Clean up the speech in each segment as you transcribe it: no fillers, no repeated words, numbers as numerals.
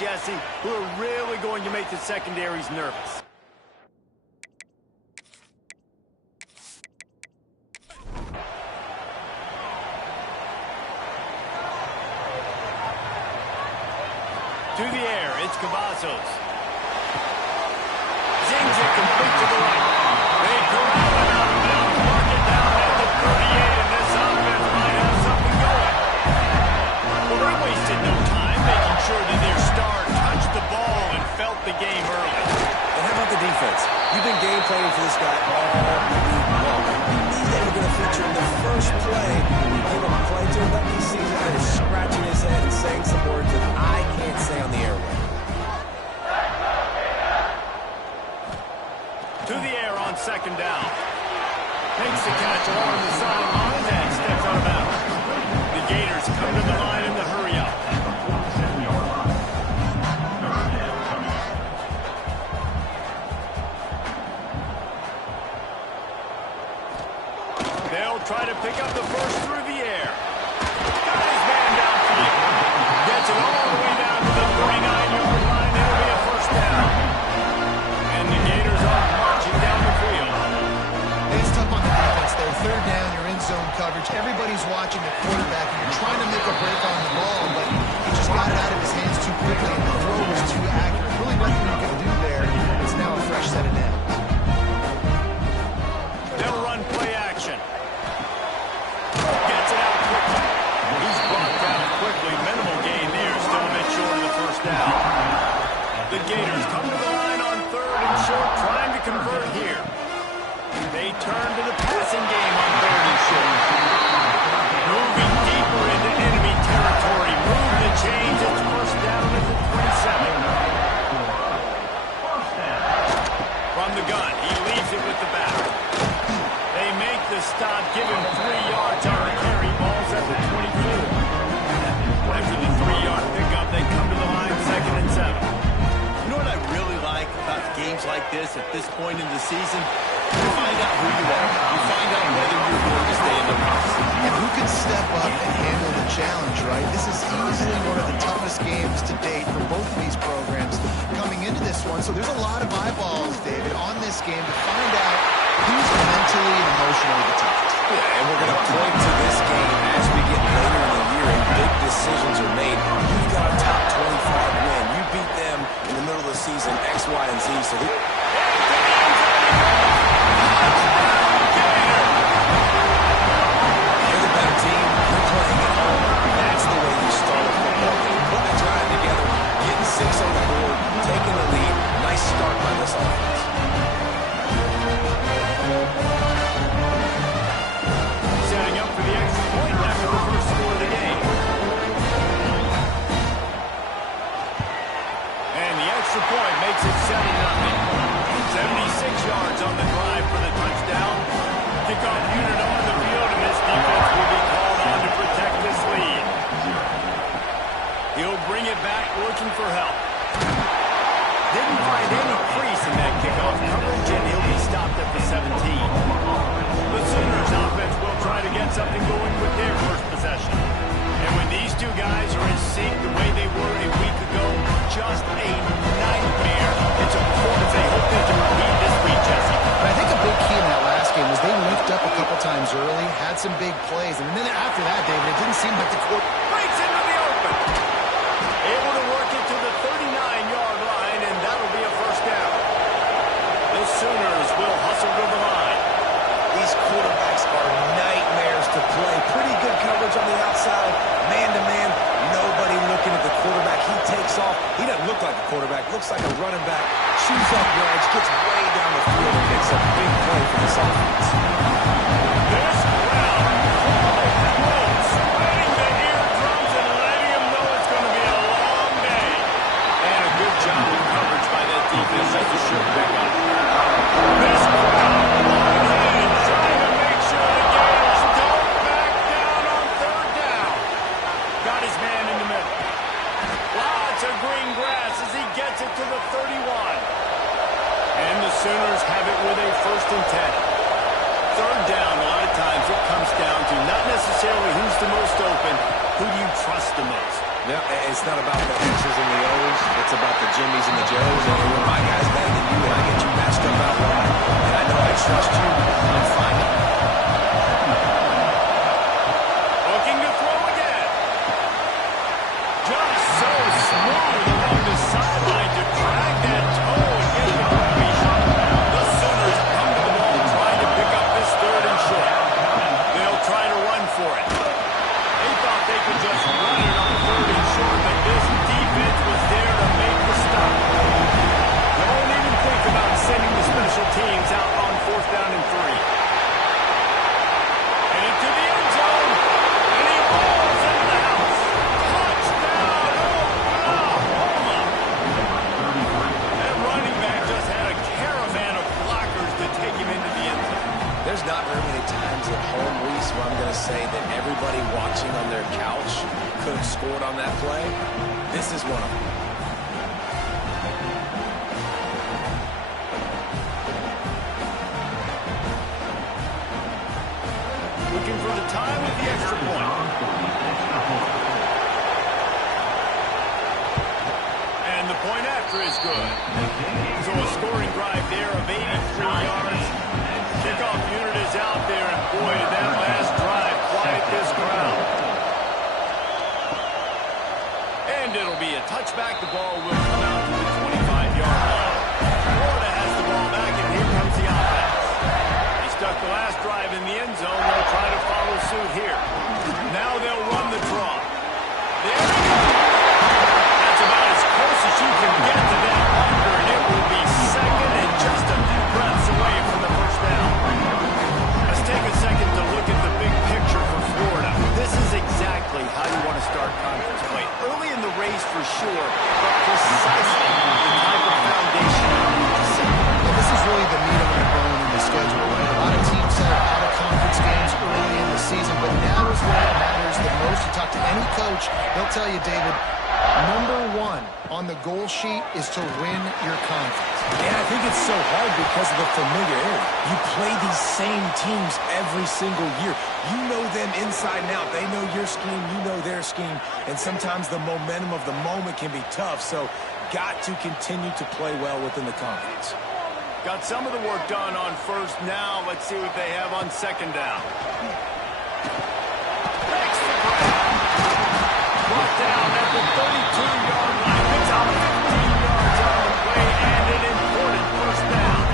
Jesse, who are really going to make the secondaries nervous. To the air, it's Cavazos. Zings it complete to the right. They corral it out of bounds, mark it down at the 38, and this offense might have something going. Well, they wasted no time making sure that their star touched the ball and felt the game early. And how about the defense? You've been game planning for this guy all week long. You knew they were going to feature in the first play. You give him a play to him, he sees it, and is scratching his head and saying some words that I can't say on the airway. To the air on second down. Makes the catch along the sideline and steps out of bounds. The Gators come to the line in the hurry up. They'll try to pick up the first through the air. Got his man downfield. Gets it all the way down to the 39-yard line. It'll be a first down. And the Gators are marching down the field. It's tough on the defense there. Third down, you're in zone coverage. Everybody's watching the quarterback, and you're trying to make a break on the ball, but he just got it out of his hands too quickly, and the throw was too accurate. Really nothing you can do there. It's now a fresh set of downs. They'll run play action. Gets it out quickly. He's brought down quickly. Minimal gain there. Still a bit short of the first down. The Gators come to the line on third and short, trying to convert here. They turn to the passing game on third and short. Moving deeper into enemy territory. Move the chains. It's first down at the 27. From the gun, he leaves it with the back. They make the stop, give him 3 yards on the carry. Ball's at the 24. After the 3-yard pickup, they come to the line, second and 7. You know what I really like about games like this at this point in the season? You find out who you are. You find out whether you're going to stay in the box. And who can step up and handle the challenge, right? This is easily one of the toughest games to date for both of these programs coming into this one. So there's a lot of eyeballs, David, on this game to find out who's mentally and emotionally the toughest. Yeah, and we're going to point to this game as we get later in the year and big decisions are made. You've got a top 25 win. You beat them in the middle of the season, X, Y, and Z. So you're the better team. You're playing at home. That's the way you start a football game. Putting a drive together, getting 6 on the board, taking the lead. Nice start by this offense. Setting up for the extra point after the first score of the game. And the extra point makes it 7-0. 76 yards on the drive for the touchdown. Kickoff unit on the field, and this defense will be called on to protect this lead. He'll bring it back looking for help. Didn't find any crease in that kickoff coverage, and he'll be stopped at the 17. The Sooners offense will try to get something going with their first possession. And when these two guys are in sync the way they were a week ago, just a nightmare. It's important they hope they can repeat this week, Jesse. I think a big key in that last game was they linked up a couple times early, had some big plays, and then after that, David, it didn't seem like the court Breaks into the open. Able to work it to the 39-yard line, and that'll be a first down. The Sooners will hustle to the line. These quarterbacks are nightmares to play. Pretty good coverage on the outside. Man-to-man, nobody looking at the quarterback. He takes off. He doesn't look like a quarterback. Looks like a running back. Chews up yards, gets way down the field, and makes a big play for this offense. This crowd sweating the eardrums and letting them know it's going to be a long day. And a good job of coverage by that defense as the shirt back up. This crowd trying to make sure the Gators don't back down on third down. Got his man in the middle. Lots of green grass as he gets it to the 31. And the Sooners have it with a 1st and 10. Third Yeah, it's not about the X's and the O's. It's about the Jimmies and the Joes. And when my guy's better than you and I get you matched up out wide, and I know I trust you, I'm fine. Looking to throw again. Just so smooth along the sideline to drag that toe and get the completion. The Sooners come to the ball trying to pick up this third and short. They'll try to run for it. They thought they could just run it on third and short, but this defense was there to make the stop. Don't even think about sending the special teams out on 4th down and 3. And into the end zone, and he rolls into the house. Touchdown, Oklahoma! That running back just had a caravan of blockers to take him into the end zone. There's not very many times at home, Reese, where I'm going to say that everybody watching on their couch could have scored on that play. This is one of them. Looking for the tie with the extra point. And the point after is good. So a scoring drive there of 83 yards. Kickoff unit is out there, and boy, did that last drive quiet this crowd. And it'll be a touchback. The ball will come out to the 25-yard line. Florida has the ball back, and here comes the offense. They stuck the last drive in the end zone. They'll try to follow suit here. Now they'll run the draw. There we go. That's about as close as you can get to that bunker, and it will be second and just a few breaths away from the first down. Let's take a second to look at the big picture for Florida. This is exactly how you want to start conference play. Early in the race for sure, but precisely the type of foundation you need to set. Yeah, this is really the meat on the bone in the schedule, right? A lot of teams have out-of-conference games early in the season, but now is where it matters the most. You talk to any coach, they'll tell you, David, number one on the goal sheet is to win your conference. And I think it's so hard because of the familiarity. You play these same teams every single year. You know them inside and out. They know your scheme, you know their scheme, and sometimes the momentum of the moment can be tough, so got to continue to play well within the conference. Got some of the work done on first. Now let's see what they have on second down. Makes the grab. Brought down at the 32-yard line. Picks out 15 yards on the play and an important first down.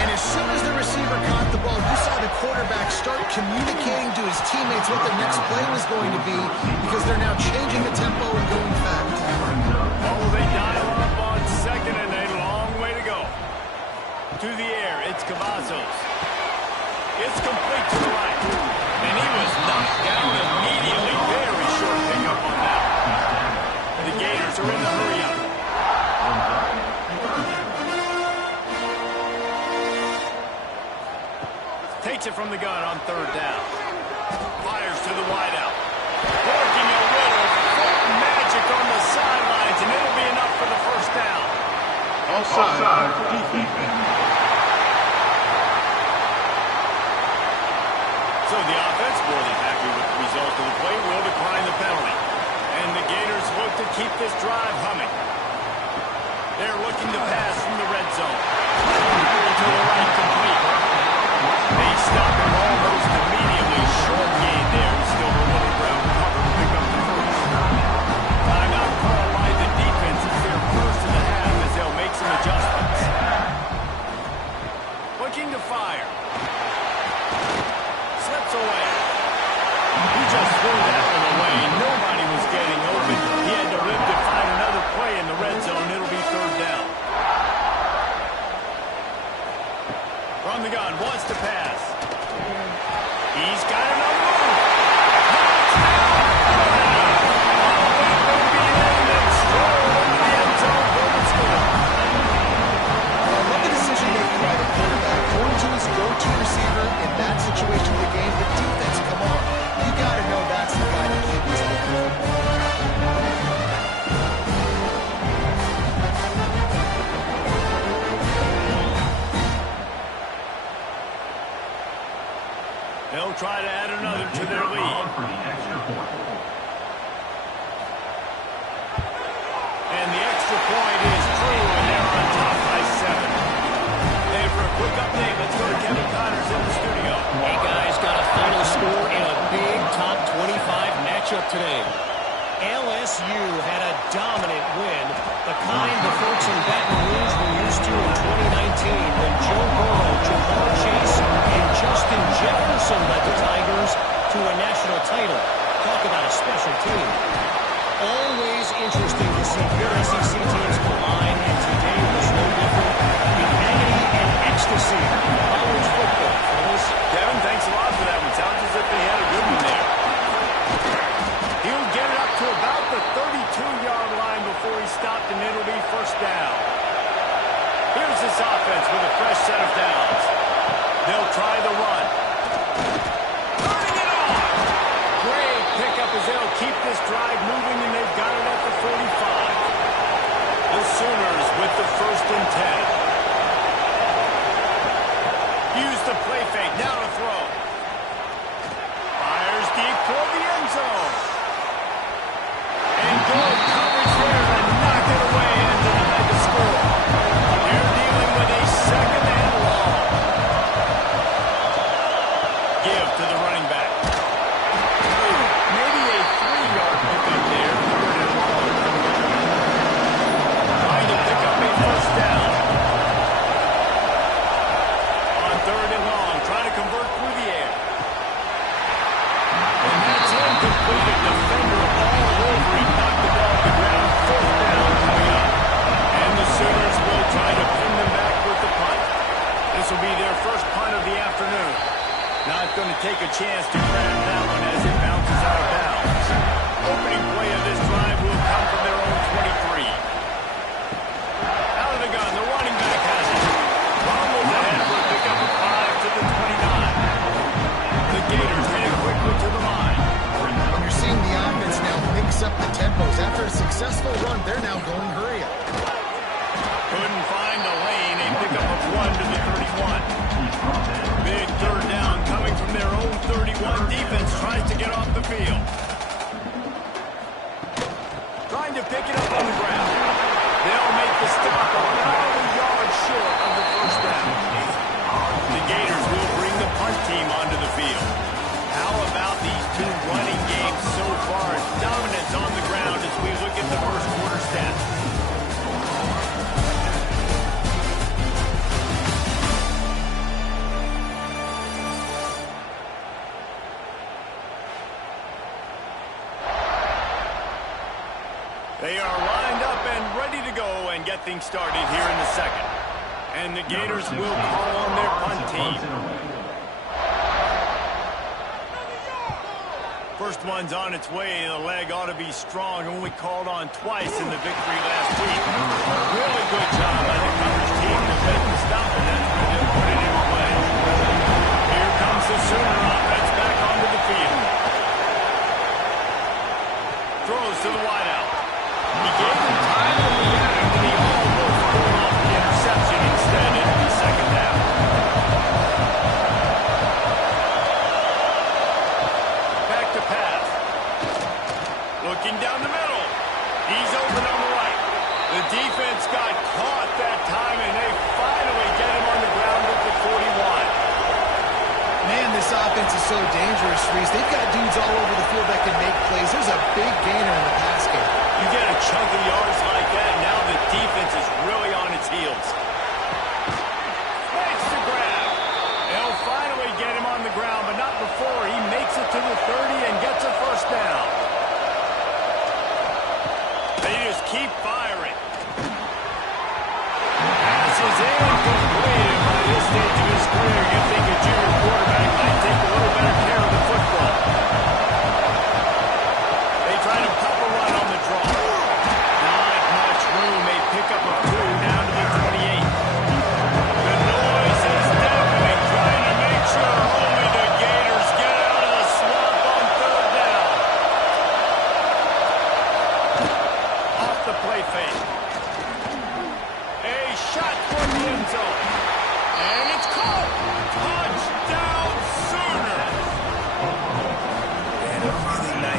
And as soon as the receiver caught the ball, you saw the quarterback start communicating to his teammates what the next play was going to be because they're now changing the tempo and going fast. Oh, they dial up on second and a long way to go. To the air, it's Cavazos. It's complete to the right. And he was knocked down immediately. Very short pickup on that. The Gators are in the hurry-up. Takes it from the gun on third down. Fires to the wideout. Working a little foot magic on the sidelines, and it'll be enough for the first down. Offside, defense. So the offense, more than happy with the result of the play, will decline the penalty. And the Gators look to keep this drive humming. They're looking to pass from the red zone. To the right, complete. They stop him almost immediately. Short gain there. Still a little ground cover to pick up the first. Timeout called by the defense. It's their first in the half as they'll make some adjustments. Looking to fire. Slips away. He just threw that one away. Nobody was getting open. He had to live to find another play in the red zone. It'll be third down. From the gun, wants to pass. He's got enough room. Touchdown! Oh, it will be in and strolled into the end zone for the score. I love the decision making by the quarterback. Going to his go-to receiver in that situation of the game. The defense, come on. You got to know that's the guy that QB's looking for. They'll try to add another to their lead. And the extra point is true, and they're on top by 7. Hey, for a quick update, let's go to Kevin Connors in the studio. Hey, guys, got a final score in a big top 25 matchup today. LSU had a dominant win, the kind the folks in Baton Rouge were used to in 2019 when Joe Burrow, Jamar Chase, and Justin Jefferson led the Tigers to a national title. Talk about a special team. Always interesting to see good SEC teams collide, and today was no different. The agony and ecstasy of college football, fellas. Kevin, thanks a lot for that one. Sounds as if they had a good one there. He'll get it up to about the 32-yard line before he stopped, and it'll be first down. Here's this offense with a fresh set of downs. They'll try the run. Turning it on! Great pickup as they'll keep this drive moving, and they've got it at the 45. The Sooners with the 1st and 10. Use the play fake, now to throw. Fires deep toward the end zone. And good coverage there to knock it away and deny the score. They're dealing with a 2nd and long. Give to the running back. Maybe a 3-yard pickup there. 3rd and long. Trying to pick up a first down. On 3rd and long, trying to convert through the air. And that's incomplete. A defender all over him. Knocked the ball to the ground. 4th down coming up. And the Sooners will try to pin them back with the punt. This will be their first punt of the afternoon. Not going to take a chance to grab that one as it bounces out of bounds. Opening play of this drive will come from their own 23. Out of the gun, the running back has it. Rumbles ahead for a pickup of 5 to the 29. The Gators heading quickly to the line. And you're seeing the offense now mix up the tempos. After a successful run, they're now going hurry up. Couldn't find the lane. A pickup of 1 to the 31. Big 3rd down coming from their own 31. Defense tries to get off the field. Trying to pick it up on the ground. They'll make the stop about a yard short of the first down. The Gators will bring the punt team onto the field. How about these two running games so far? Dominance on the ground as we look at the first quarter stats. They are lined up and ready to go and get things started here in the 2nd. And the Gators will call on their punt team. First one's on its way. The leg ought to be strong. Only called on twice in the victory last week. Really good job by the coverage team to make the stop, and that's where they'll put it in play. Here comes the Sooner offense back onto the field. Throws to the wideout. He gave him time to react, and he almost pulled off the interception instead into the 2nd down. Back to pass. Looking down the middle. He's open on the right. The defense got caught that time, and they finally get him on the ground at the 41. Man, this offense is so dangerous, Reese. They've got dudes all over the field that can make plays. There's a big gainer in the pass game. You get a chunk of yards like that, now the defense is really on its heels. Makes the grab. They'll finally get him on the ground, but not before he makes it to the 30 and gets a first down. They just keep firing. Pass is incomplete. By this stage of his career, you think a junior quarterback might take a little better care of the football. They try to pop a run on the draw. Not much room. A pickup of 2 down to the 28. The noise is deafening, trying to make sure only the Gators get out of the swamp on 3rd down. Off the play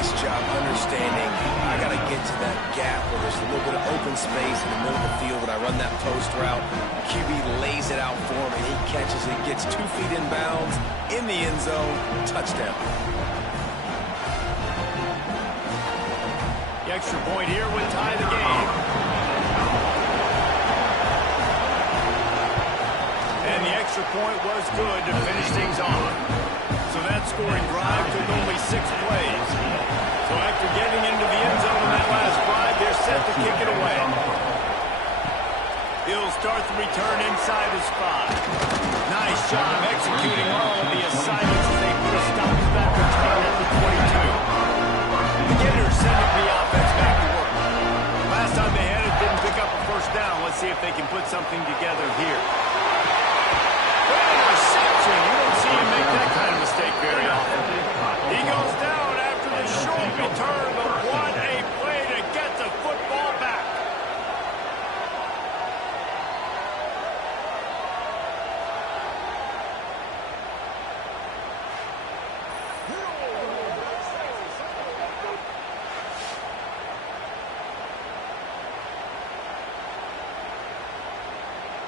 Nice job understanding. I got to get to that gap where there's a little bit of open space in the middle of the field when I run that post route. QB lays it out for him, and he catches it, gets 2 feet in bounds, in the end zone, touchdown. The extra point here would tie the game. And the extra point was good to finish things off. So that scoring drive took only 6 plays. So after getting into the end zone in that last drive, they're set to kick it away. He'll start the return inside his 5. Nice job executing all of the assignments as they put a stop to that return at the 22. The Gators sending the offense back to work. Last time they had it, didn't pick up a first down. Let's see if they can put something together here. Interception. You don't see him make that kind of mistake very often. He goes down after the short return, but what a play to get the football back.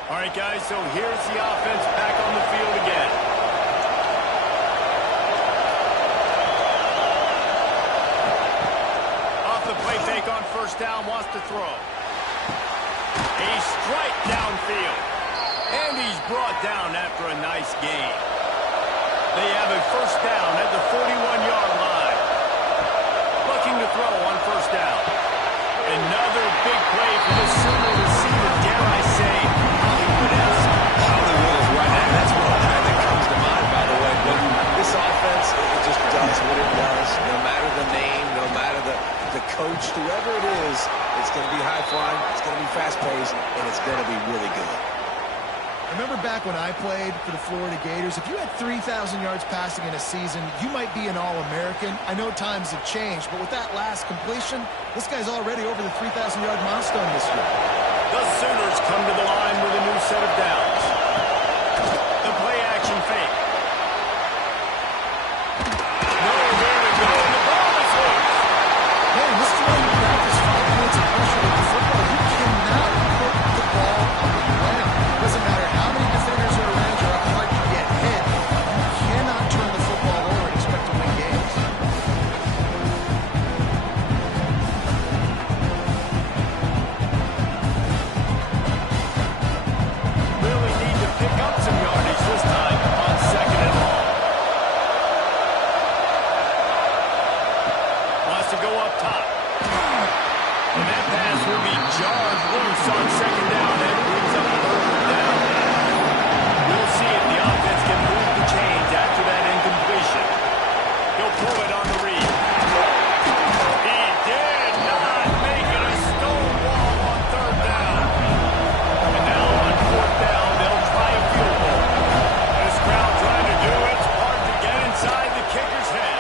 All right, guys, so here's the offense back on the field again. Off the play fake on first down, wants to throw. A strike downfield. And he's brought down after a nice gain. They have a first down at the 41-yard line. Looking to throw on first down. Another big play for the Sooner receiver, dare I say, Hollywood-esque. Hollywood is right, and that's what that comes to mind, by the way. But this offense, it just does what it does. No matter the name, no matter the coach, whoever it is, it's going to be high-flying, it's going to be fast-paced, and it's going to be really good. Remember back when I played for the Florida Gators, if you had 3,000 yards passing in a season, you might be an All-American. I know times have changed, but with that last completion, this guy's already over the 3,000-yard milestone this year. The Sooners come to the line with a new set of downs. The play-action fake. Nowhere to go, and the ball is loose. Man, this is why you practice 5 minutes of pressure with the football. You cannot put the ball on the ground. Doesn't matter how many defenders are around you or how hard you get hit. You cannot turn the football over and expect to win games. Really need to pick up some yardage this time on second and long. Wants to go up top. And that pass will be jarred loose on second down. That brings up third down. We'll see if the offense can move the chains after that incompletion. He'll pull it on the read. He did not make it a stone wall on third down. And now on fourth down, they'll try a field goal. This crowd trying to do its part to get inside the kicker's head.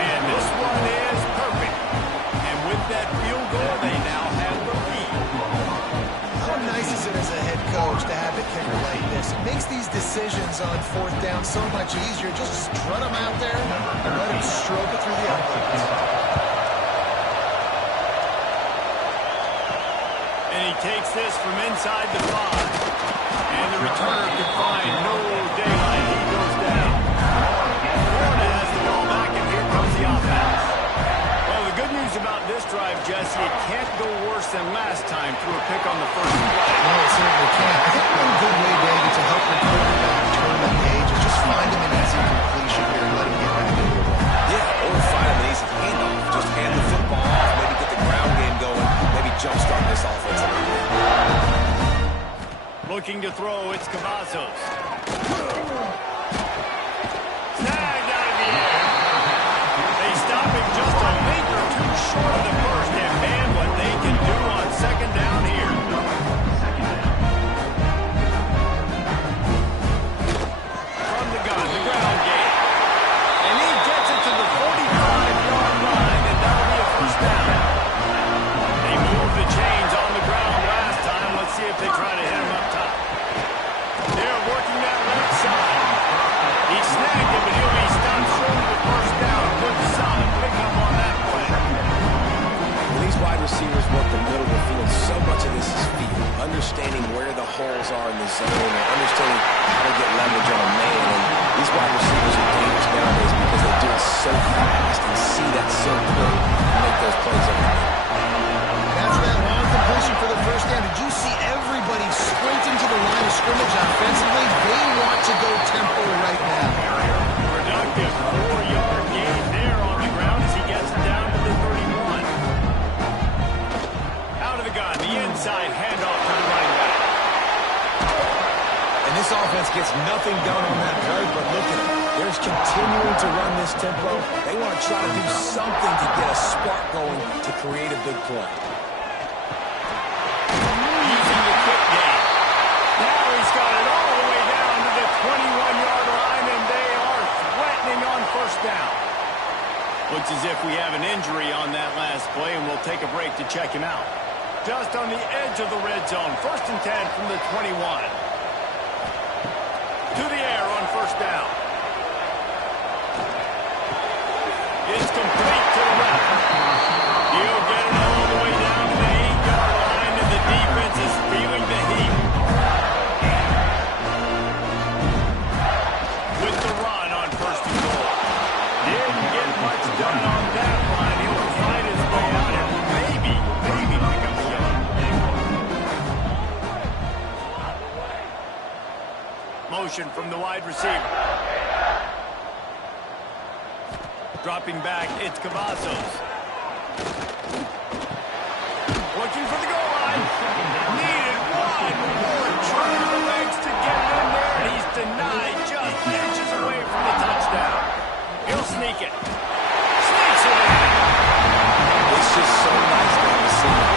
And this one is perfect. And with that field goal, they now have the lead. How nice is it as a head coach to have a kicker like this? It makes these decisions on fourth down so much easier. Just strut him out there and let him stroke it through the outlets. And he takes this from inside the 5. And the returner can find no daylight. He goes down. Florida has the ball back, and here comes the offense. Well, the good news about this drive, Jesse, it can't go worse than last time through a pick on the first play. No, it certainly can't. I think one good way, David, to help the quarterback turn the page is just find him an easy completion here and let him get back into the ball. Yeah, or find an easy handoff. Just hand the football off, maybe get the ground game going, maybe jumpstart this offense a little bit. Looking to throw, it's Cavazos. Snagged out of the air. They stop him just a meter or two short of the first, and man, what they can do on second down here. From the gun, the ground game. And he gets it to the 45-yard line, and that'll be a first down. They moved the chains on the ground last time. Let's see if they try to hit him up top. They're working Dan, did you see everybody sprinting to the line of scrimmage offensively? They want to go tempo right now. Productive 4-yard gain there on the ground as he gets it down to the 31. Out of the gun, the inside handoff to the running back. And this offense gets nothing done on that play, but look at it. They're continuing to run this tempo. They want to try to do something to get a spark going to create a big play. Using the quick game. Now he's got it all the way down to the 21-yard line, and they are threatening on first down. Looks as if we have an injury on that last play, and we'll take a break to check him out. Just on the edge of the red zone. 1st and 10 from the 21. To the air on first down. It's complete to the left. He'll get it all the way down to the 8-yard line, and the defense is feeling the heat. With the run on 1st and goal. Didn't get much done on that line. He'll fight his way out and maybe pick up the yard. Motion from the wide receiver. Dropping back, it's Cavazos. Looking for the goal line. Needed one more turn of the legs to get it in there, and he's denied just inches away from the touchdown. He'll sneak it. Sneaks it in. It's just so nice to have a center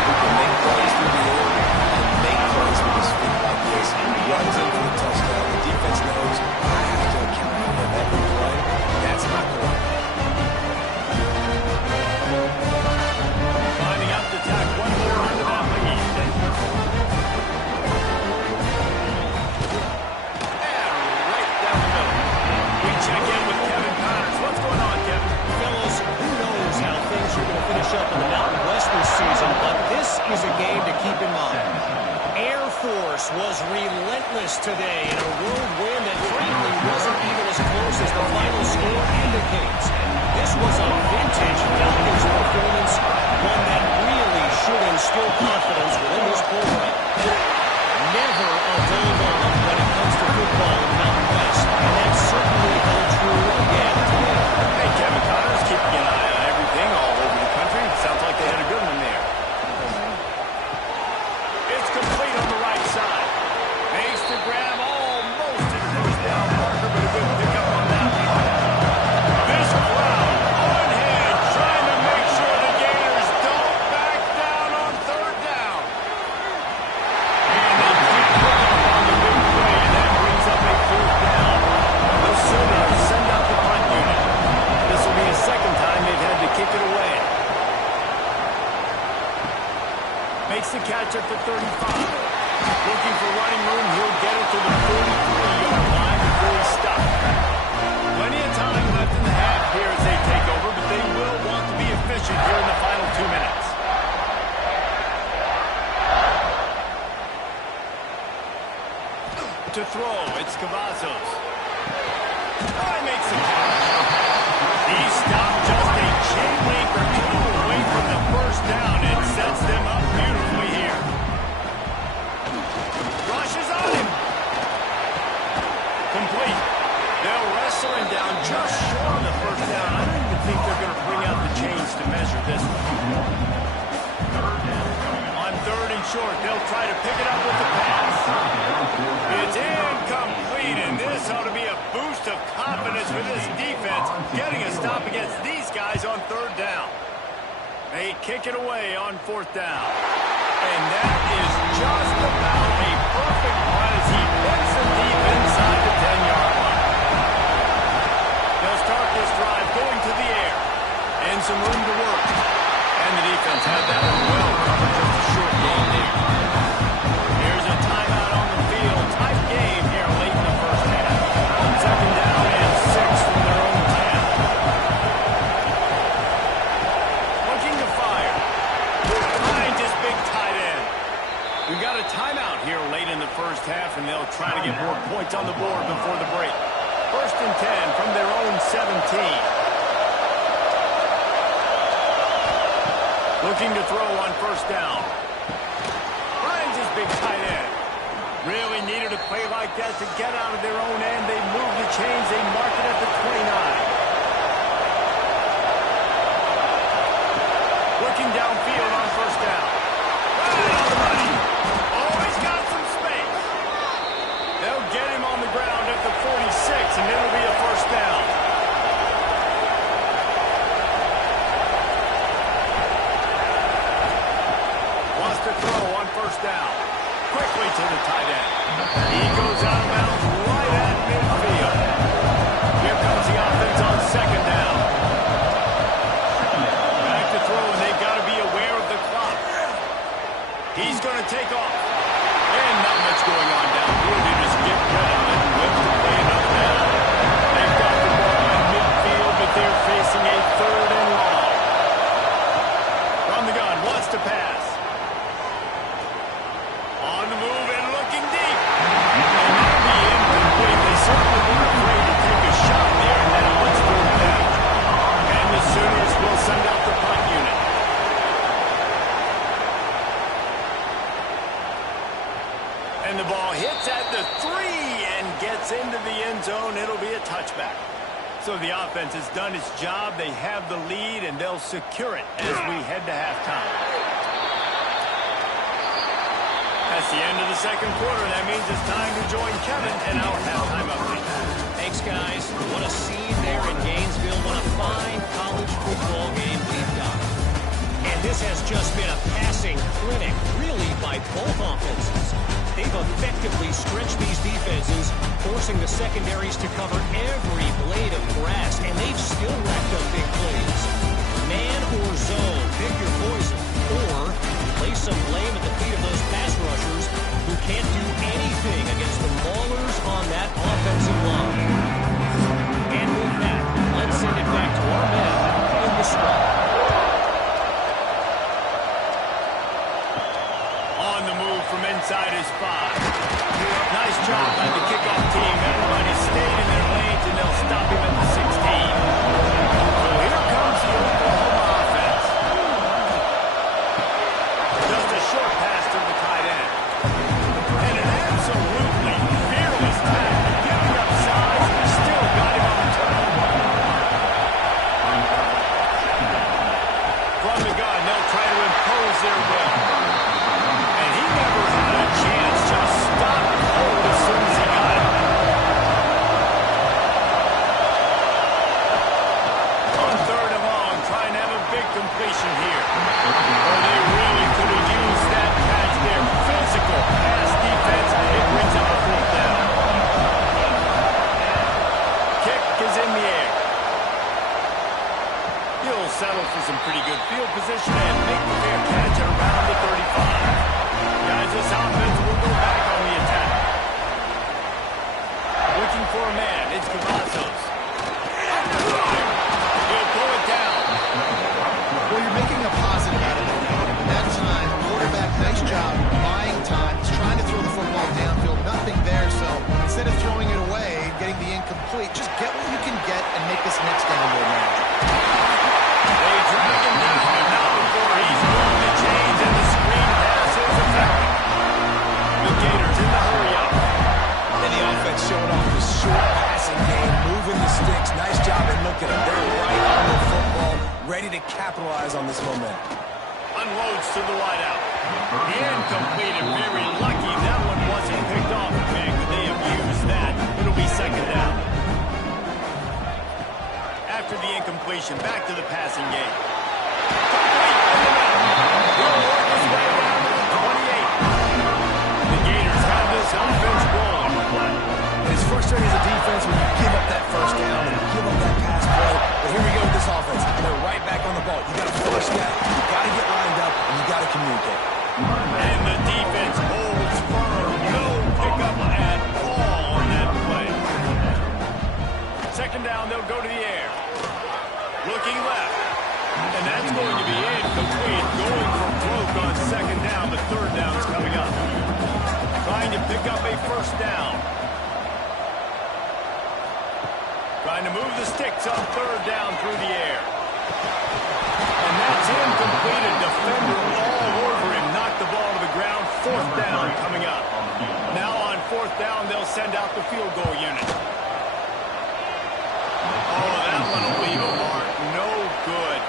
who can make plays through the air and make plays with his feet like this. He runs in for the touchdown. The defense knows I have to account for him every play. That's not going to work. Lining up to tack one more onto that lead. And right down the middle. We check in with Kevin Connors. What's going on, Kevin? Fellas, who knows how things are going to finish up in the Mountain West this season, but this is a game to keep in mind. Air Force was relentless today in a road win that frankly wasn't even as close as the final score indicates. This was a vintage Falcons performance, one that really should instill confidence within this program. Never a dull moment when it comes to football in the Mountain West, and that certainly held true again today. Hey, Kevin Connors keeping an eye on everything all over the country. Sounds like they had a good one there. It's complete on the right side. Makes the grab almost to the first down marker, but a good pickup on that one. This crowd on hand trying to make sure the Gators don't back down on 3rd down. And they can't pick up on the big play, and that brings up a 4th down. The Sooners send out the punt unit. This will be the 2nd time they've had to kick it away. Makes the catch at the 35. Looking for running room, he'll get it to the 43-yard line before he's stopped. Plenty of time left in the half here as they take over, but they will want to be efficient here in the final 2 minutes. To throw, it's Cavazos. Oh, he makes the catch. He stopped just a chain link or two away from the first down and sets them up beautifully here. Rushes on him. Complete. They'll wrestle him down just short of the first down. I don't even think they're going to bring out the chains to measure this one. On 3rd and short, they'll try to pick it up with the pass. It's incomplete, and this ought to be a boost of confidence for this defense, getting a stop against these guys on 3rd down. They kick it away on 4th down. And that is just about a perfect run as he bends them deep inside the 10-yard line. They'll start this drive going to the air. And some room to work. And the defense had that well covered, just a short gain there. Here's a timeout on the field. Tight game here late in the first half. 2nd down and 6 from their own 10. Looking to fire. Behind his big tight end. We've got a timeout here late in the first half, and they'll try to get more points on the board before the break. 1st and 10 from their own 17. Looking to throw on 1st down. play like that to get out of their own end. They move the chains. They mark it at the 29. Looking downfield on first down. Right on the money. Oh, he's got some space. They'll get him on the ground at the 46, and it'll be a first down. Wants to throw on first down. Quickly to the tight end. He goes out of bounds right at midfield. Here comes the offense on second down. Back to throw, and they've got to be aware of the clock. He's going to take off. And not much going on downfield. They just get rid of it and whip to play another down. They've got the ball at midfield, but they're facing a third and long. From the gun, wants to pass. On the move and looking deep. And that'll be incomplete. They certainly weren't afraid to take a shot there. Now it's third down. And the Sooners will send out the punt unit. And the ball hits at the 3 and gets into the end zone. It'll be a touchback. So the offense has done its job. They have the lead, and they'll secure it as we head to halftime. That's the end of the second quarter. That means it's time to join Kevin in our halftime update. Thanks, guys. What a scene there in Gainesville. What a fine college football game we've got. And this has just been a passing clinic, really, by both offenses. They've effectively stretched these defenses, forcing the secondaries to cover every blade of grass, and they've still racked up big plays. Man or zone, pick your poison, or lay some blame at the feet of those pass rushers who can't do anything against the maulers on that offensive line. And with that, let's send it back to our men in the scrum. On the move from inside his 5. Nice job by the kickoff team. Everybody stayed in their lanes, and they'll stop him at the 16. So here comes the Oklahoma offense. Just a short pass to the tight end. And an absolutely fearless tackle. Giving up size, still got him on the turn. From the gun, they'll try to impose their will. And he never had a chance. Just stopped cold as soon as he got it. On third and long, trying to have a big completion here. Or they really could have used that catch there. Physical pass defense. It brings up a fourth down. Kick is in the air. He'll settle for some pretty good field position and make the fair catch at around the 35. Guys, this offense will go back on the attack. Looking for a man. It's Cavazos. He'll pull it down. Well, you're making a positive out of it. That time, quarterback, nice job buying time. He's trying to throw the football downfield. Nothing there, so instead of throwing it away, getting the incomplete, just get what you can get and make this next down more manageable. They drag him down, but not before he's moving the chains, and the screen pass is effective. The Gators in the hurry-up. And the offense showing off the short passing game, moving the sticks. Nice job, and look at them. They're right on the football, ready to capitalize on this momentum. Unloads to the wideout. Incomplete, and very lucky that one wasn't picked off. Man, could they have used that? It'll be second down. After the incompletion, back to the passing game. Complete in the middle. He'll work his way down to the 28. The Gators have this offense rolling. And it's frustrating as a defense when you give up that first down and give up that pass play. But here we go with this offense. They're right back on the ball. You got to force that. You got to get lined up, and you got to communicate. And the defense holds firm. No pickup at all on that play. Second down, they'll go to the air. Looking left. And that's going to be incomplete. Going for broke on second down, but third down's coming up. Trying to pick up a first down. Trying to move the sticks on third down through the air. And that's incomplete. A defender all over him. Knocked the ball to the ground. Fourth down coming up. Now on fourth down, send out the field goal unit. Oh, that one will leave a mark. No good.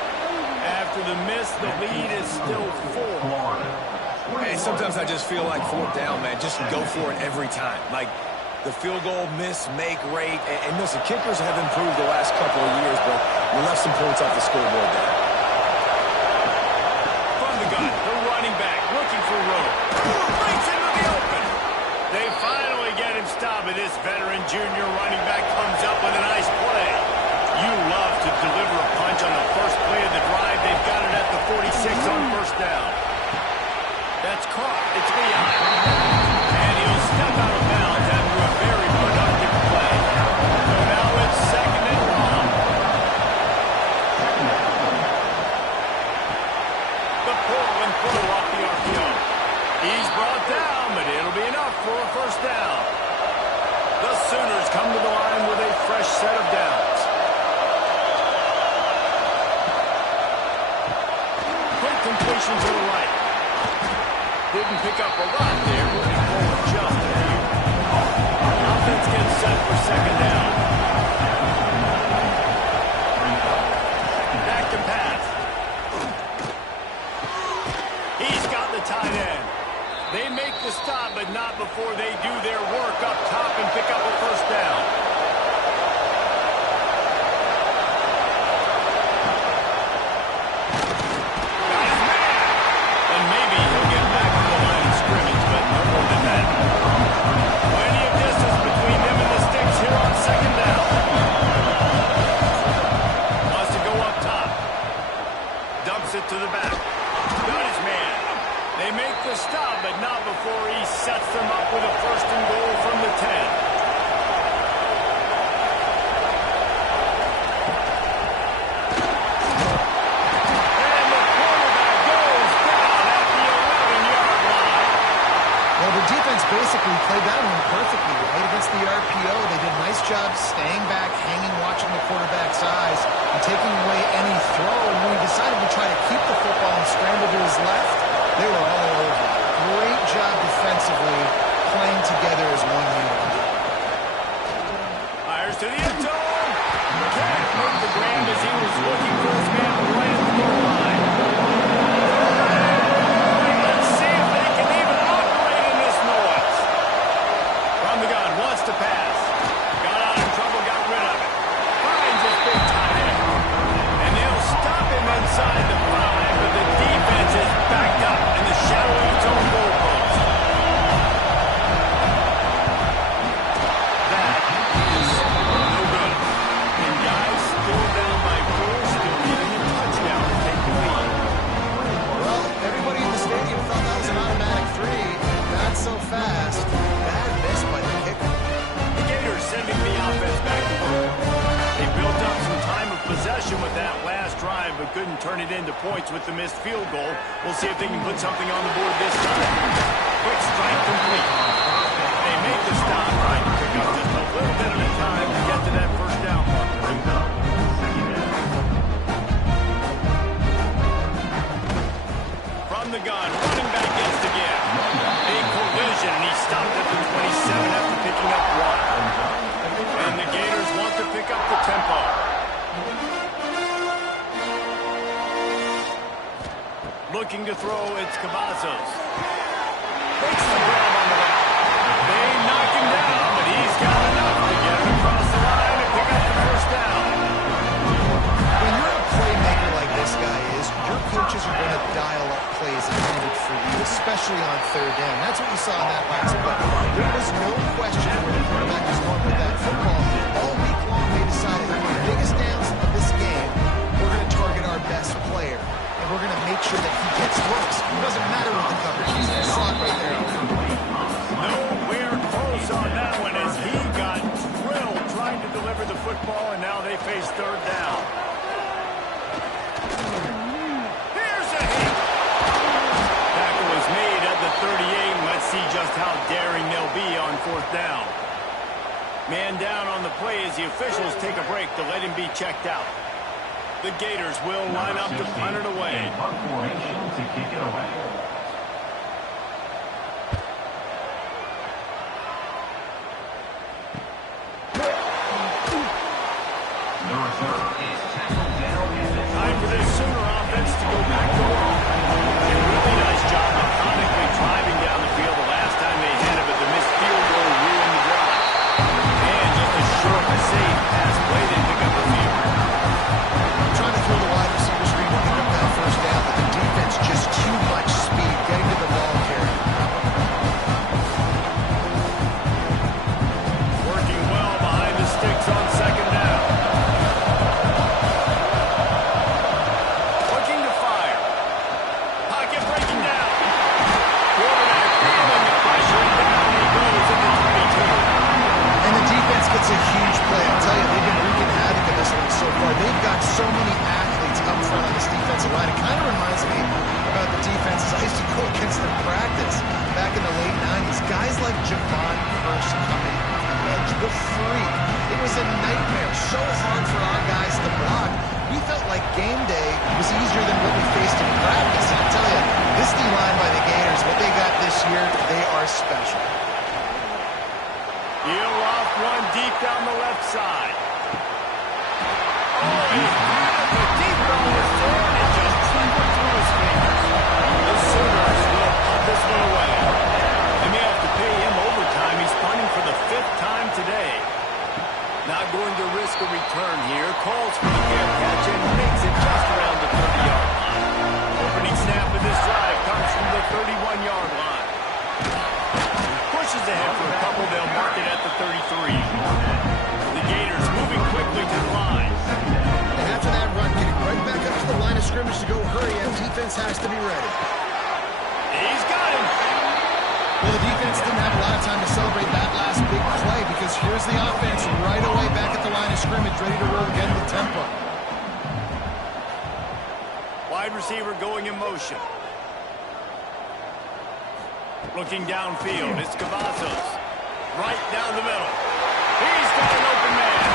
After the miss, the lead is still 4. Hey, sometimes I just feel like fourth down, man. Just go for it every time. Like the field goal miss, make rate. And listen, kickers have improved the last couple of years, but we left some points off the scoreboard there. From the gun, the running back looking for room. Breaks into the open. They finally get him stopped, and this veteran junior running back comes up with a nice play. You love to deliver a punch on the first play of the drive. They've got it at the 46 on first down. That's caught. It's Leon. And he'll step out of bounds after a very productive play. So now it's second and long. The pull and throw off the RPO. He's brought down, but it'll be enough for a first down. The Sooners come to the line with a fresh set of downs. Quick completion to the right. Didn't pick up a lot there, moving forward just a few. Offense gets set for second down. Back to pass. He's got the tight end. They make the stop, but not before they do their work up top and pick up a first down. To the back. Got his man. They make the stop, but not before he sets them up with a first and goal from the 10. And the quarterback goes down at the 11-yard line. Well, the defense basically played that one perfectly, right? Against the RPO, they did a nice job staying back, hanging, watching the quarterback's eyes, and taking away any throw. And when he decided to try to keep the football and scramble to his left, they were all over. Great job defensively, playing together as one unit. Fires to the end zone. Can't make the grab as he was looking for his man right at the goal line. Let's see if they can even operate in this noise. From the gun, wants to pass. Got out in trouble, got rid of it. Finds his big tight end. And they'll stop him inside the 5, but the defense is backed up in the shadow of its own goalpost. That is no good. And guys still down by 4, still needing a touchdown to take the lead. Well, everybody in the stadium thought that was an automatic 3. Not so fast. Bad miss by the kicker. The Gators sending the offense back to work. They built up some time of possession with that last drive, but couldn't turn it into points with the missed field goal. We'll see if they can put something on the board this time. Quick strike complete. They make the stop, trying to pick up just a little bit at a time to get to that first down marker. From the gun, running back gets the give. A collision, and he stopped at the 27 after picking up 1. And the Gators want to pick up the tempo. Looking to throw, it's Cavazos. Makes the grab on the back. They knock him down, but he's got enough to get him across the line and pick up the first down. When you're a playmaker like this guy is, your coaches are going to dial up plays intended for you, especially on third down. That's what you saw in that last play. There was no question where the quarterback was going with that football. All week long, they decided on the biggest downs of this game, we're going to target our best player. And we're going to make sure that he gets looks. It doesn't matter what the coverage is. You saw it right there. Nowhere close on that one as he got drilled trying to deliver the football, and now they face third down. Here's a hit. Tackle was made at the 38, and let's see just how daring they'll be on fourth down. Man down on the play as the officials take a break to let him be checked out. The Gators will line up to punt it away. Time for this Sooner offense to go back to work. A really nice job methodically driving down the field the last time they had it, but the missed field goal ruined the drive. And just a short, safe pass play, they pick up the field. Trying to throw the wide receiver screen to pick up that first down, but the defense just too much speed getting to the ball carrier. Working well behind the sticks on second down. Looking to fire. Pocket breaking down. Quarterback feeling the pressure, and down he goes at the 22. And the defense gets a huge play. I'll tell you, they've been wreaking havoc in this one so far. They've got so many athletes up front on this defensive line. It kind of reminds me about the defenses I used to go against in practice back in the late 90s. Guys like Javon Curse coming off the edge, the freak. It was a nightmare. So hard for our guys to block. We felt like game day was easier than what we faced in practice. And I tell you, this D-line by the Gators, what they got this year, they are special. He'll off one deep down the left side. Oh, he had it. The deep ball was there, and it just trickled through his fingers. The Sooners will punt this one away. They may have to pay him overtime. He's punting for the 5th time today. Not going to risk a return here. Calls for the fair catch and makes it just around the 30-yard line. Opening snap of this drive comes from the 31-yard line. Pushes ahead for a couple. They'll mark it at the 33. The Gators moving quickly to the line. And after that run, getting right back up to the line of scrimmage to go hurry, and defense has to be ready. He's got him. Well, the defense didn't have a lot of time to celebrate that last big play because here's the offense right away back at the line of scrimmage, ready to roll again with tempo. Wide receiver going in motion. Looking downfield, it's Cavazos. Right down the middle. He's got an open man.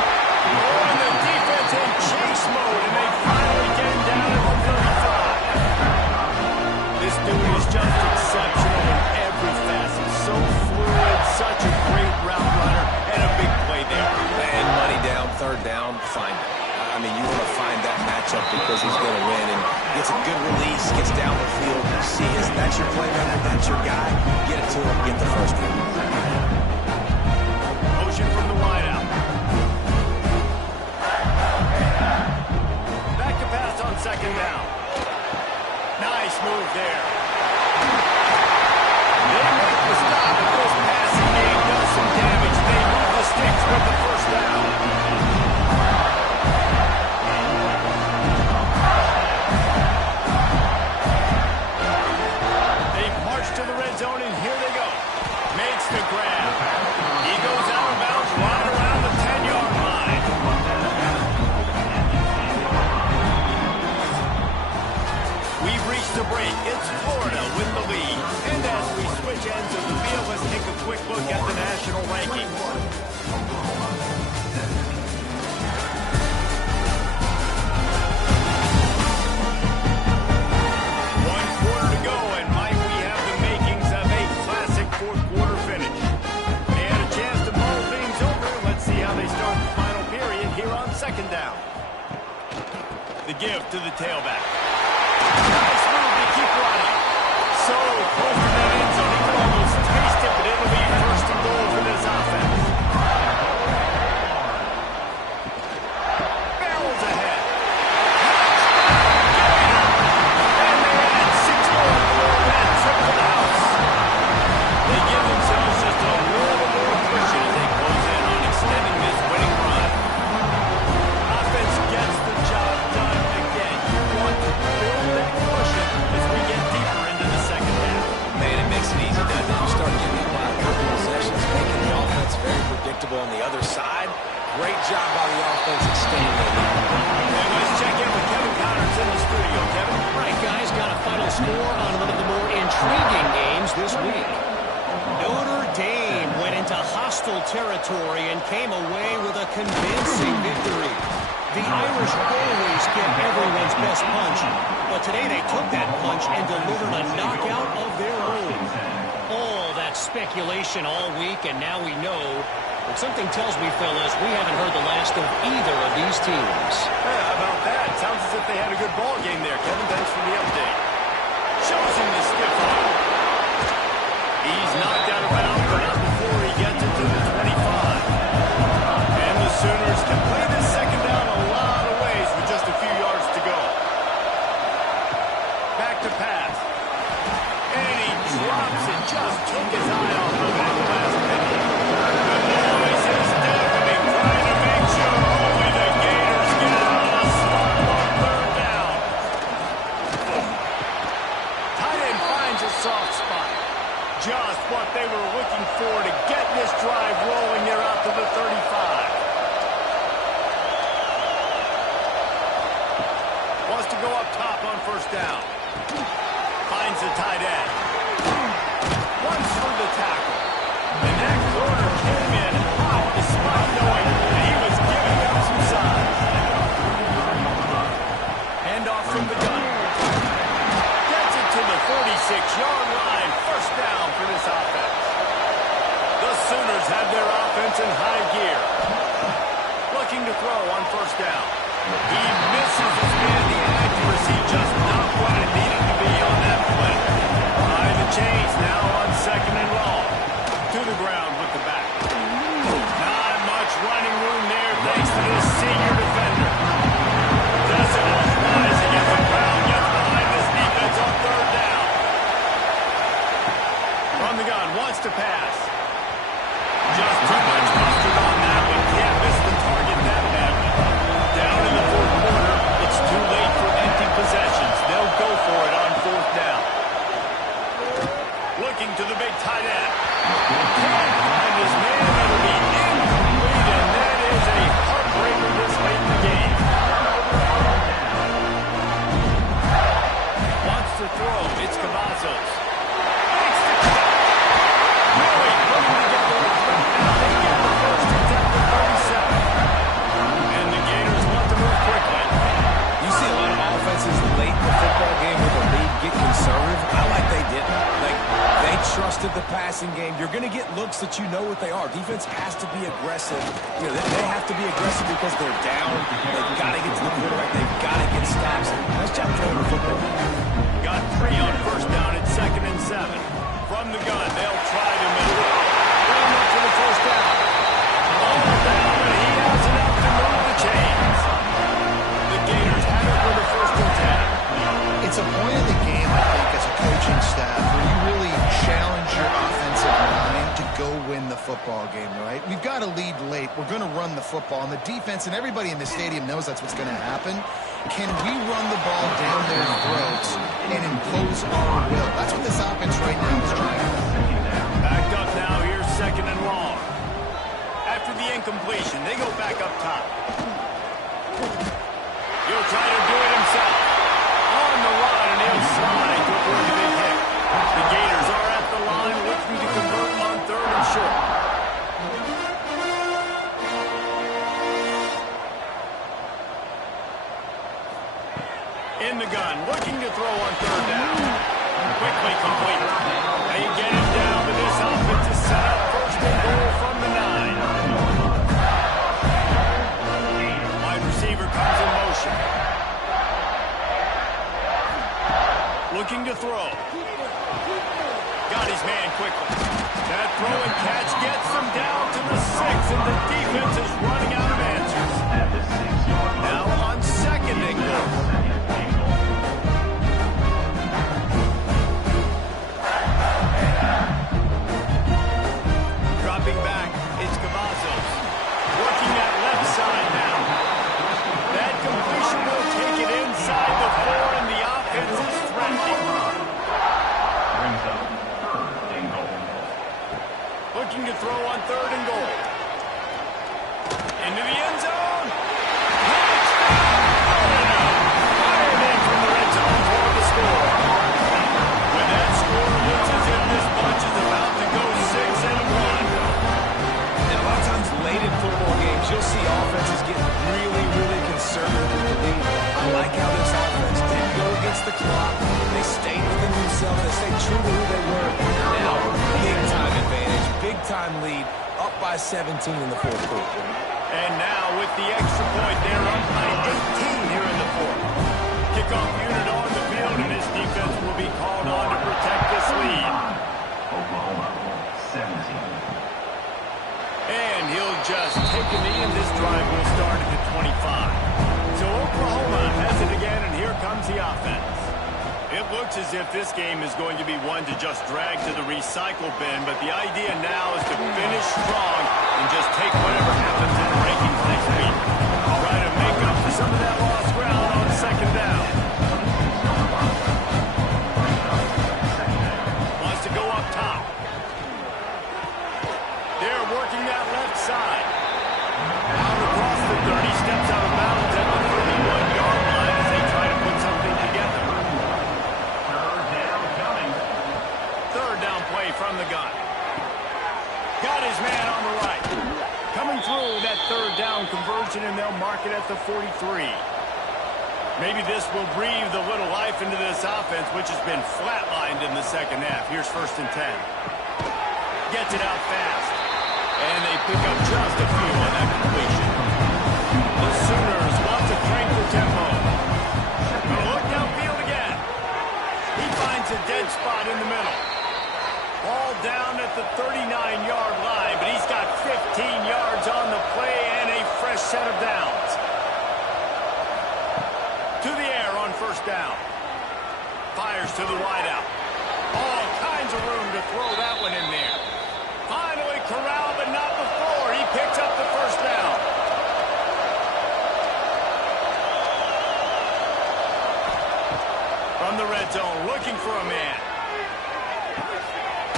Oh, and the defense in chase mode, and they finally get him down at the 35. This dude is just exceptional in every facet. So fluid, such a great route runner, and a big play there. And money down, third down, find it. I mean, you want to find that matchup because he's going to win and gets a good release, gets down the field. You see that's your playmaker, that's your guy. Get it to him, get the first one. Motion from the wideout. Back to pass on second down. Nice move there. They make the stop, but this passing game does some damage. They move the sticks with the first down. To the red zone, and here they go. Makes the grab. He goes out of bounds right around the 10-yard line. We've reached the break. It's Florida with the lead. And as we switch ends of the field, let's take a quick look at the national rankings. Second down. The give to the tailback. Nice move to keep running. So close to that end zone. He can almost taste it, but it'll be first and goal for this offense. Barrels ahead. And they add 6 more for that trip to the house. They give themselves just a little more cushion as they close in on extending this winning run. Gets the job done again. You want to build that cushion as we get deeper into the second half. Man, it makes it easy, doesn't it? You start giving a lot of good possessions, making the offense very predictable on the other side. Great job by the offense extending the lead. And let's check in with Kevin Connors in the studio. Kevin? All right, guys, got a final score on one of the more intriguing games this week. Notre Dame went into hostile territory and came away with a convincing victory. The Irish always get everyone's best punch, but today they took that punch and delivered a knockout of their own. All that speculation all week, and now we know. But something tells me, fellas, we haven't heard the last of either of these teams. Yeah, how about that? Sounds as if they had a good to go up top on first down. Finds the tight end. Runs through the tackle. And that corner came in hot despite knowing that he was giving up some size. Hand off from the gun. Gets it to the 46-yard line. First down for this offense. The Sooners have their offense in high gear. Looking to throw on first down. He misses his man. The accuracy just not what it needed to be on that play. Behind the chains now on second and long. To the ground with the back. Not much running room there thanks to this senior defender. Decibels rising as the crowd gets behind this defense on third down. From the gun, wants to pass. Just too much mustard on that one. Can't miss the target that badly. Down in the fourth quarter, it's too late for empty possessions. They'll go for it on fourth down. Looking to the big tight end. Can't find his man. It'll be incomplete, and that is a heartbreaker this late in the game. Wants to throw. It's Cavazos. Makes the catch. Really putting together a third down. They get the first attempt at 37. And the Gators want to move quickly. You see a lot of offenses late in the football game with a lead get conservative. I like they didn't. They trusted the passing game. You're going to get looks that you know what they are. Defense has to be aggressive. They have to be aggressive because they're down. They've got to get to the quarterback. They've got to get stops. Nice job throwing the football. Got 3 on first down at second and 7. From the gun, they'll try to move. Down up to the first down. All down, and he has enough to move the chains. The Gators have it for the first and 10. It's a point of the game, I think, as a coaching staff, where you really challenge your offensive line to go win the football game, right? We've got to lead late. We're going to run the football. And the defense and everybody in the stadium knows that's what's going to happen. Can we run the ball down their throats and impose our will? That's what this offense right now is trying to do. Backed up now, here's second and long. After the incompletion, they go back up top. He'll try to do it himself. On the run, and he'll slide to avoid the big hit. The Gators are at the line looking to convert on third and short. In the gun, looking to throw on third down. Quickly complete. They get it down, but this offense is set up first and goal from the 9. Wide receiver comes in motion. Looking to throw. Got his man quickly. That throw and catch gets him down to the 6, and the defense is running out of answers. Now on second and goal. Dropping back, it's Cavazos. Working that left side now. That completion will take it inside the 4, and the offense is threatening. Looking to throw on third and goal. Into the end zone. Touchdown! Fired in from the red zone for the score. With that score, it looks as if this bunch is about to go 6-1. Now, a lot of times late in football games, you'll see offenses get really, really conservative with the lead. I like how this offense didn't go against the clock. They stayed within themselves. They stayed true to who they were. Now, big-time advantage, big-time lead, up by 17 in the fourth quarter. And now, with the extra point, they're up by 18 here in the fourth. Kickoff unit on the field, and this defense will be called on to protect this lead. Oklahoma, 17. And he'll just take a knee, and this drive will start at the 25. So Oklahoma has it again, and here comes the offense. It looks as if this game is going to be one to just drag to the recycle bin, but the idea now is to finish strong and just take whatever happens in the rankings next week. Try to make up for some of that lost ground on second down. Wants to go up top. They're working that left side. Out across the 30, steps out of bounds at the 31-yard line as they try to put some Maybe this will breathe a little life into this offense, which has been flatlined in the second half. Here's 1st and 10. Gets it out fast. And they pick up just a few on that completion. The Sooners want to crank the tempo. Gonna look downfield again. He finds a dead spot in the middle. Ball down at the 39-yard line, but he's got 15 yards on the play and a fresh set of downs. To the air on 1st down. Fires to the wideout. All kinds of room to throw that one in there. Finally corralled, but not before. He picks up the 1st down. From the red zone, looking for a man.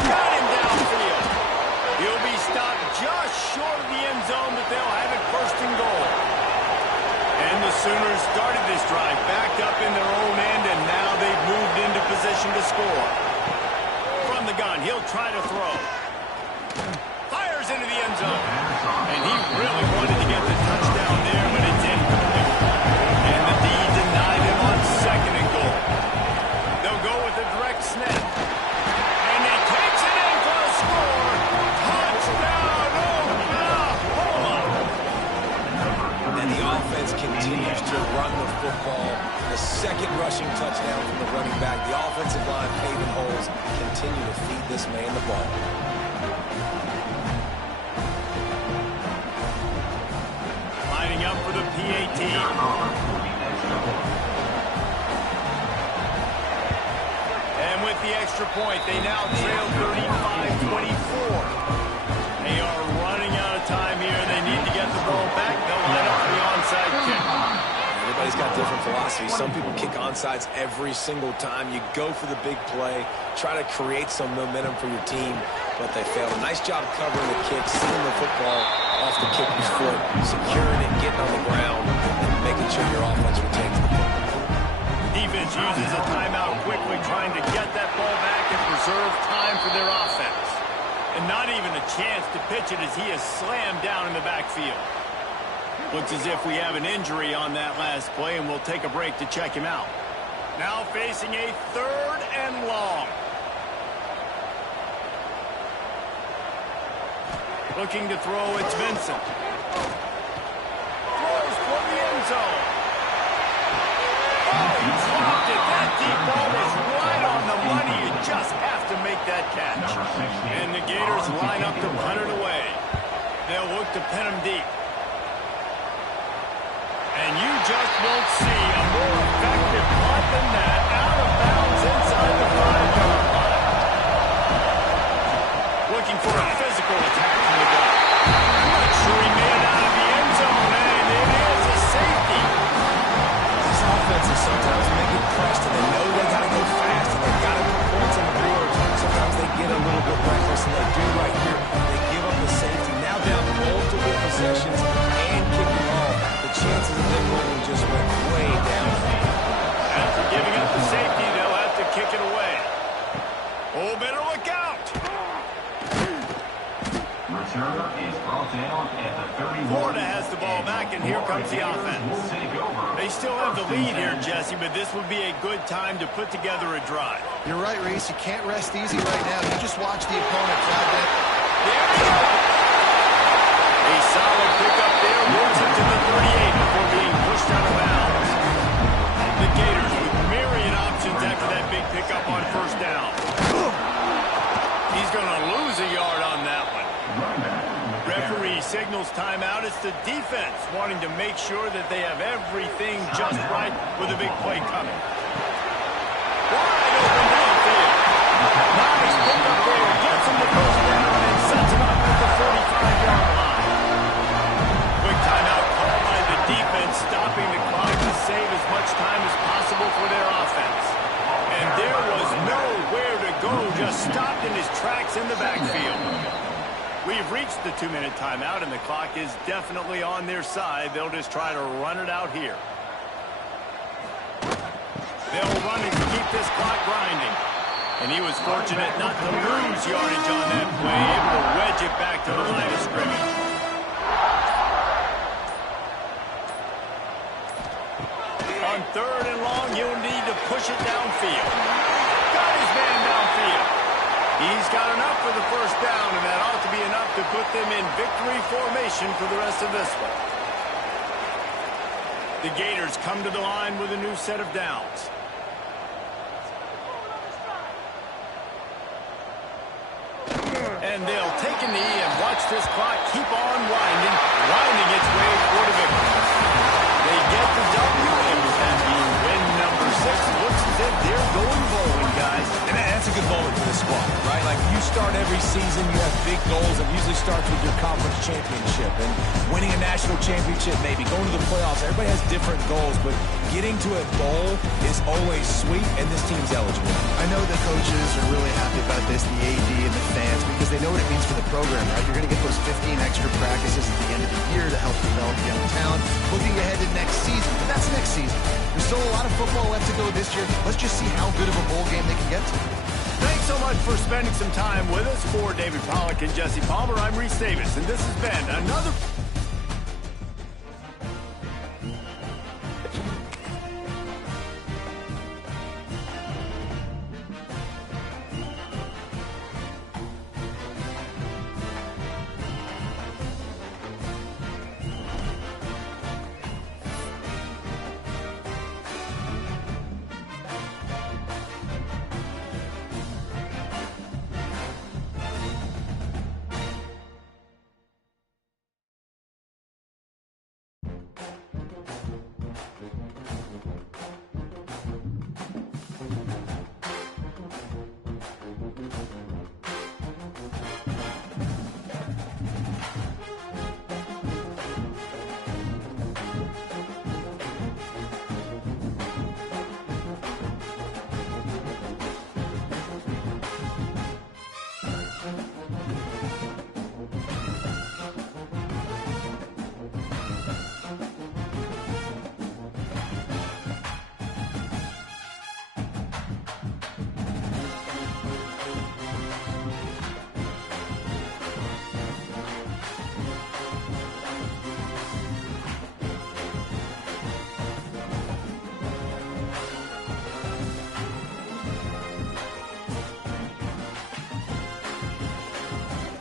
Got him downfield. He'll be stopped just short of the end zone, but they'll have it 1st and goal. And the Sooners started this drive backed up in their own end, and now they've moved into position to score. From the gun, he'll try to throw. Fires into the end zone. And he really wanted to get the touchdown there, but it's incomplete. And the D denied him on 2nd and goal. They'll go with a direct snap. And he takes it in for a score. Touchdown, Oklahoma! And the offense continues to run the football. The 2nd rushing touchdown from the running back. The offensive line paving holes. Continue to feed this man the ball. Lining up for the PAT. And with the extra point, they now trail 35-24. They are running out of time here. They need to get the ball back. They'll line up for the onside kick. Everybody's got different philosophies. Some people kick onside every single time. You go for the big play, try to create some momentum for your team, but they fail. A nice job covering the kick, seeing the football off the kicker's foot, securing it, getting on the ground, and making sure your offense retains the football. Defense uses a timeout quickly, trying to get that ball back and preserve time for their offense. And not even a chance to pitch it as he is slammed down in the backfield. Looks as if we have an injury on that last play, and we'll take a break to check him out. Now facing a 3rd and long. Looking to throw, it's Vincent. Throws for the end zone. Oh, he dropped it. That deep ball was right on the money. You just have to make that catch. And the Gators line up to punt it away. They'll look to pin him deep. And you just won't see a more effective punt than that. Out of bounds inside the 5-yard line. Looking for a physical attack from the guy. I'm not sure he made it out of the end zone, and it is a safety. These offenses sometimes make it pressed, and they know they got to go fast, and they got to put points on the board. Sometimes they get a little bit reckless, and they do right here. They give up the safety. Now down multiple possessions and kicking off. The chances of them winning just went way down. After giving up the safety, they'll have to kick it away. Oh, better look out. Return is brought down at the 31. Florida has the ball back, and here comes the offense. They still have the lead here, Jesse, but this would be a good time to put together a drive. You're right, Reese. You can't rest easy right now. You just watch the opponent drive that. There we go. A solid pickup there, moves it to the 38 before being pushed out of bounds. The Gators with myriad options after that big pickup on 1st down. He's going to lose a yard on that one. Referee signals timeout. It's the defense wanting to make sure that they have everything just right with a big play coming. Wide open downfield. Nice pickup there. Gets him the 1st down and sets him up at the 45-yard line. Quick timeout called by the defense, stopping the clock to save as much time as possible for their offense. And there was nowhere to go, just stopped in his tracks in the backfield. We've reached the 2-minute timeout, and the clock is definitely on their side. They'll just try to run it out here. They'll run it to keep this clock grinding. And he was fortunate not to lose yardage on that play, able to wedge it back to the line of scrimmage. On 3rd and long, you'll need to push it downfield. Got his man downfield. He's got enough for the first down, and that ought to be enough to put them in victory formation for the rest of this one. The Gators come to the line with a new set of downs. And they'll take a knee and watch this clock keep on winding its way toward a victory. They get the W, and with that being win number 6, looks as if they're going bowling, guys. And that's a good moment for the squad, right? Like, you start every season, you have big goals. It usually starts with your conference championship and winning a national championship, maybe going to the playoffs. Everybody has different goals, but getting to a bowl is always sweet, and this team's eligible. I know the coaches are really happy about this, the AD and the fans, because they know what it means for the program, right? You're going to get those 15 extra practices at the end of the year to help develop young talent. Looking ahead to next season, but that's next season. There's still a lot of football left to go this year. Let's just see how good of a bowl game they can get to. Thanks so much for spending some time with us. For David Pollack and Jesse Palmer, I'm Reese Davis, and this has been another